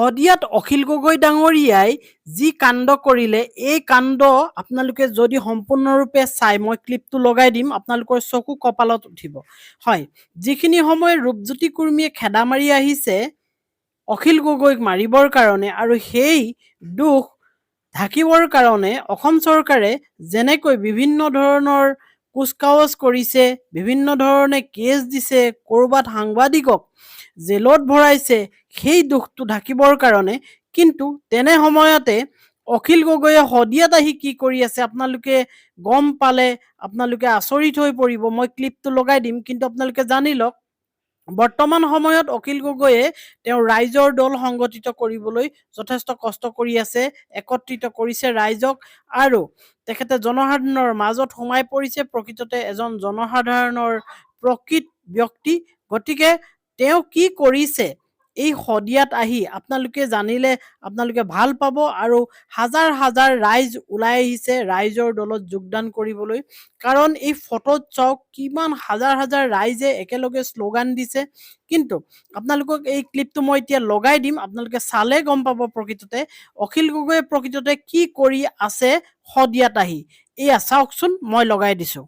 শদিয়াত অখিল গগৈ ডাঙৰীয়াই যি কাণ্ড কৰিলে, এই কাণ্ড আপোনালোকে যদি সম্পূৰ্ণৰূপে চাই, মই ক্লিপটো লগাই দিম, আপোনালোকৰ চকু কপালত উঠিব। হয়, যিখিনি সময় ৰূপজ্যোতি কুৰ্মীয়ে খেদা মাৰি আহিছে অখিল গগৈক মাৰিবৰ কাৰণে, আৰু সেই দুখ ঢাকিবৰ কাৰণে অসম চৰকাৰে যেনেকৈ বিভিন্ন ধৰণৰ কুচকাৱাজ কৰিছে, বিভিন্ন ধৰণে কেছ দিছে, ক'ৰবাত সাংবাদিকক জেলত ভৰাইছে সেই দুখটো ঢাকিবৰ কাৰণে, কিন্তু তেনে সময়তে অখিল গগৈয়ে শদিয়াত আহি কি কৰি আছে আপোনালোকে গম পালে আপোনালোকে আচৰিত হৈ পৰিব। মই ক্লিপটো লগাই দিম, কিন্তু আপোনালোকে জানি লওক বৰ্তমান সময়ত অখিল গগৈয়ে তেওঁৰ ৰাইজৰ দল সংগঠিত কৰিবলৈ যথেষ্ট কষ্ট কৰি আছে, একত্ৰিত কৰিছে ৰাইজক, আৰু তেখেতে জনসাধাৰণৰ মাজত সোমাই পৰিছে, প্ৰকৃততে এজন জনসাধাৰণৰ প্ৰকৃত ব্যক্তি। গতিকে তেওঁ কি কৰিছে এই শদিয়াত আহি আপোনালোকে জানিলে আপোনালোকে ভাল পাব, আৰু হাজাৰ হাজাৰ ৰাইজ ওলাই আহিছে ৰাইজৰ দলত যোগদান কৰিবলৈ। কাৰণ এই ফটোত চাওক কিমান হাজাৰ হাজাৰ ৰাইজে একেলগে শ্লোগান দিছে। কিন্তু আপোনালোকক এই ক্লিপটো মই এতিয়া লগাই দিম, আপোনালোকে চালে গম পাব প্ৰকৃততে অখিল গগৈয়ে প্ৰকৃততে কি কৰি আছে শদিয়াত আহি। এয়া চাওকচোন, মই লগাই দিছোঁ।